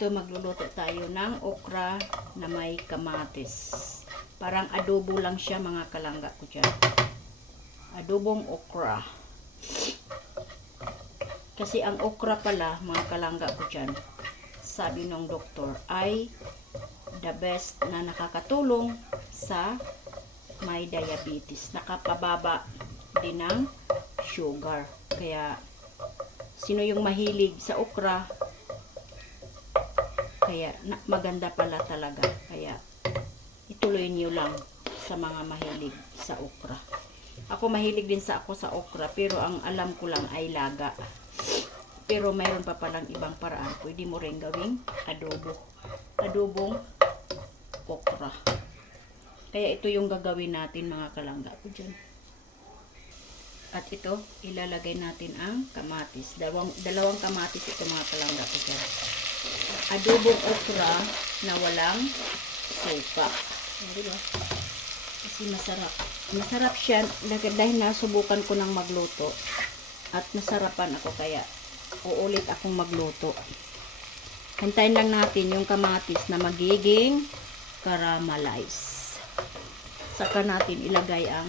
Ito, magluluto tayo ng okra na may kamatis. Parang adobo lang siya, mga kalangga ko dyan. Adobong okra. Kasi ang okra pala, mga kalangga ko dyan, sabi ng doktor, ay the best na nakakatulong sa may diabetes. Nakapababa din ng sugar. Kaya, sino yung mahilig sa okra, kaya maganda pala talaga. Kaya ituloy niyo lang sa mga mahilig sa okra. Ako mahilig din sa okra, pero ang alam ko lang ay laga. Pero mayroon pa palang ibang paraan. Pwede mo rin gawing adobo. Adobong okra. Kaya ito yung gagawin natin, mga kalangga ko dyan. At ito, ilalagay natin ang kamatis. Dalawang kamatis ito, mga kalangga ko dyan. Adobong okra na walang suka. Diba? Kasi masarap. Masarap siya dahil nasubukan ko ng magluto. At nasarapan ako, kaya uulit akong magluto. Hintayin lang natin yung kamatis na magiging caramelize. Saka natin ilagay ang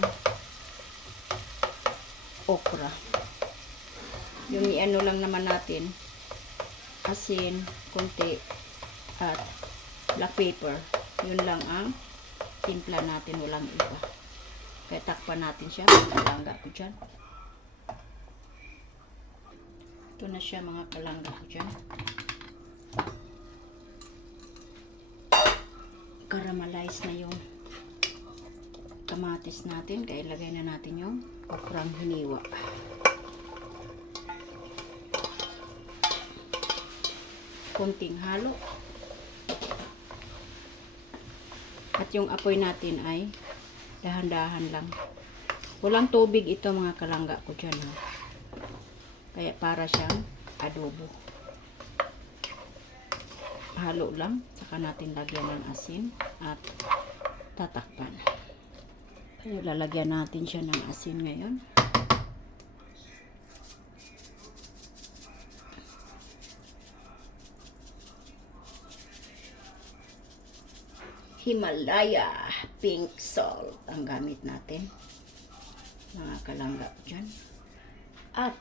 okra. Yung iano lang naman natin, asin, konti, at black pepper. Yun lang ang timpla natin, walang iba. Kaya takpan natin siya, mga kalangga ko dyan. Ito na siya, mga kalangga ko dyan. Caramelize na yung kamatis natin. Kaya ilagay na natin yung okrang hiniwa. Konting halo. At yung apoy natin ay dahan-dahan lang. Walang tubig ito, mga kalangga ko dyan. Ha? Kaya para siyang adobo. Halo lang. Saka natin lagyan ng asin at tatakpan. Kaya lalagyan natin siya ng asin ngayon. Himalaya pink salt ang gamit natin, mga kalangga dyan. At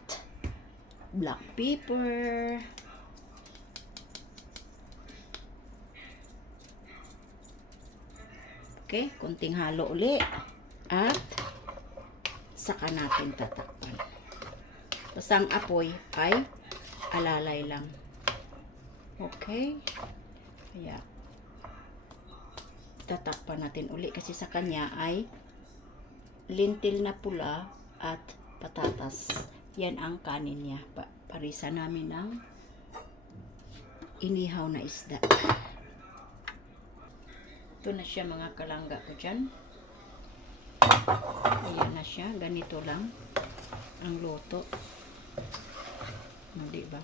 black pepper. Okay, konting halo uli. At saka natin tatakpan. Basta ang apoy ay alalay lang. Okay. Kaya tatakpan natin uli kasi sa kanya ay lintil na pula at patatas. Yan ang kanin niya. Parisa namin ng inihaw na isda. Ito na siya, mga kalangga ko dyan. Ayan na siya. Ganito lang ang luto. Hindi ba?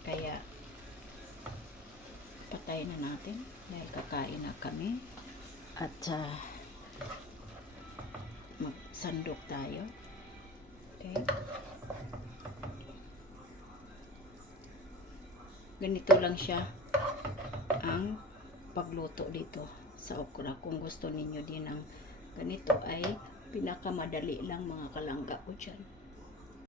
Kaya patay na natin dahil kakain na kami. At magsandok tayo. Okay. Ganito lang siya ang pagluto dito sa okra. Kung gusto ninyo din ng ganito ay pinakamadali lang, mga kalangga ko dyan.